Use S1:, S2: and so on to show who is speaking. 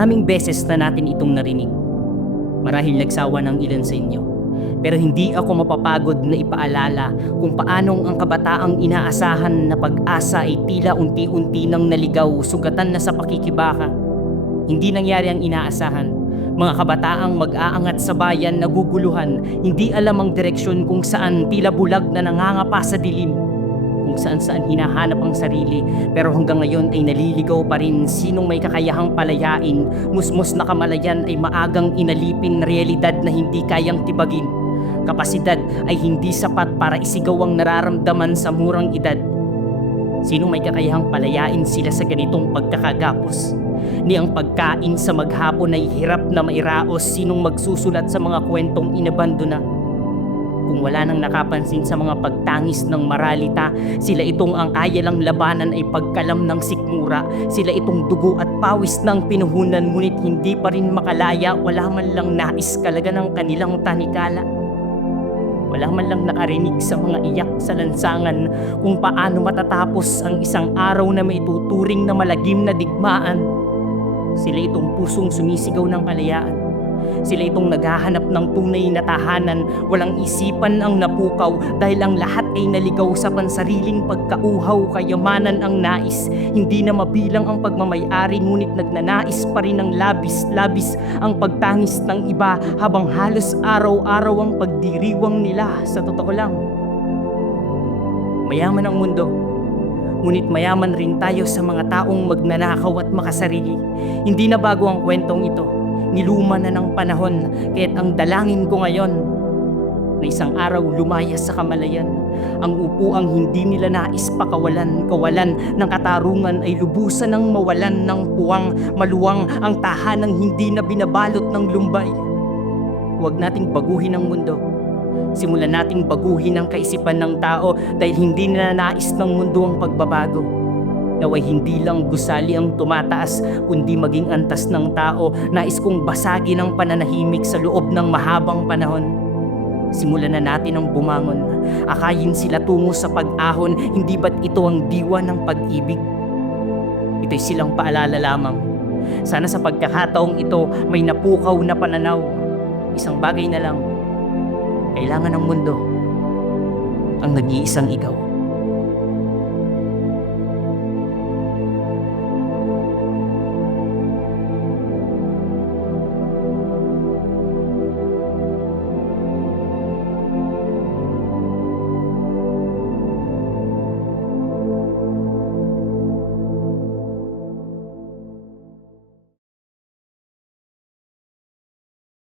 S1: Maraming beses na natin itong narinig. Marahil nagsawa ng ilan sa inyo. Pero hindi ako mapapagod na ipaalala kung paanong ang kabataang inaasahan na pag-asa ay tila unti-unti nang naligaw sugatan na sa pakikibaka. Hindi nangyari ang inaasahan. Mga kabataang mag-aangat sa bayan naguguluhan, hindi alam ang direksyon kung saan tila bulag na nangangapa sa dilim. Kung saan saan hinahanap ang sarili pero hanggang ngayon ay naliligaw pa rin sinong may kakayahang palayain, musmos na kamalayan ay maagang inalipin na realidad na hindi kayang tibagin. Kapasidad ay hindi sapat para isigaw ang nararamdaman sa murang edad. Sinong may kakayahang palayain sila sa ganitong pagkakagapos? Ni ang pagkain sa maghapon ay hirap na mairaos sinong magsusulat sa mga kwentong inabandona. Kung wala nang nakapansin sa mga pagtangis ng maralita, sila itong ang kaya lang labanan ay pagkalam ng sikmura. Sila itong dugo at pawis ng pinuhunan ngunit hindi pa rin makalaya, wala man lang nais kalaga ng kanilang tanikala. Wala man lang nakarinig sa mga iyak sa lansangan kung paano matatapos ang isang araw na may tuturing na malagim na digmaan. Sila itong pusong sumisigaw ng kalayaan. Sila itong naghahanap ng tunay na tahanan, walang isipan ang napukaw dahil ang lahat ay naligaw sa pansariling pagkauhaw, kayamanan ang nais. Hindi na mabilang ang pagmamayari ngunit nagnanais pa rin ng labis-labis ang pagtangis ng iba habang halos araw-araw ang pagdiriwang nila sa totoo lang. Mayaman ang mundo, ngunit mayaman rin tayo sa mga taong magnanakaw at makasarili. Hindi na bago ang kwentong ito. Niluma na ng panahon, kaya't ang dalangin ko ngayon na isang araw lumaya sa kamalayan. Ang upuang hindi nila nais pakawalan, kawalan ng katarungan ay lubusan ng mawalan ng puwang, maluwang ang tahanang hindi na binabalot ng lumbay. Huwag nating baguhin ang mundo. Simulan nating baguhin ang kaisipan ng tao dahil hindi nila nais ng mundo ang pagbabago. Naway hindi lang gusali ang tumataas, kundi maging antas ng tao, nais kong basagin ang pananahimik sa loob ng mahabang panahon. Simulan na natin ang bumangon. Akayin sila tungo sa pag-ahon, hindi ba't ito ang diwa ng pag-ibig? Ito'y silang paalala lamang. Sana sa pagkakataong ito may napukaw na pananaw. Isang bagay na lang, kailangan ng mundo ang nag-iisang ikaw.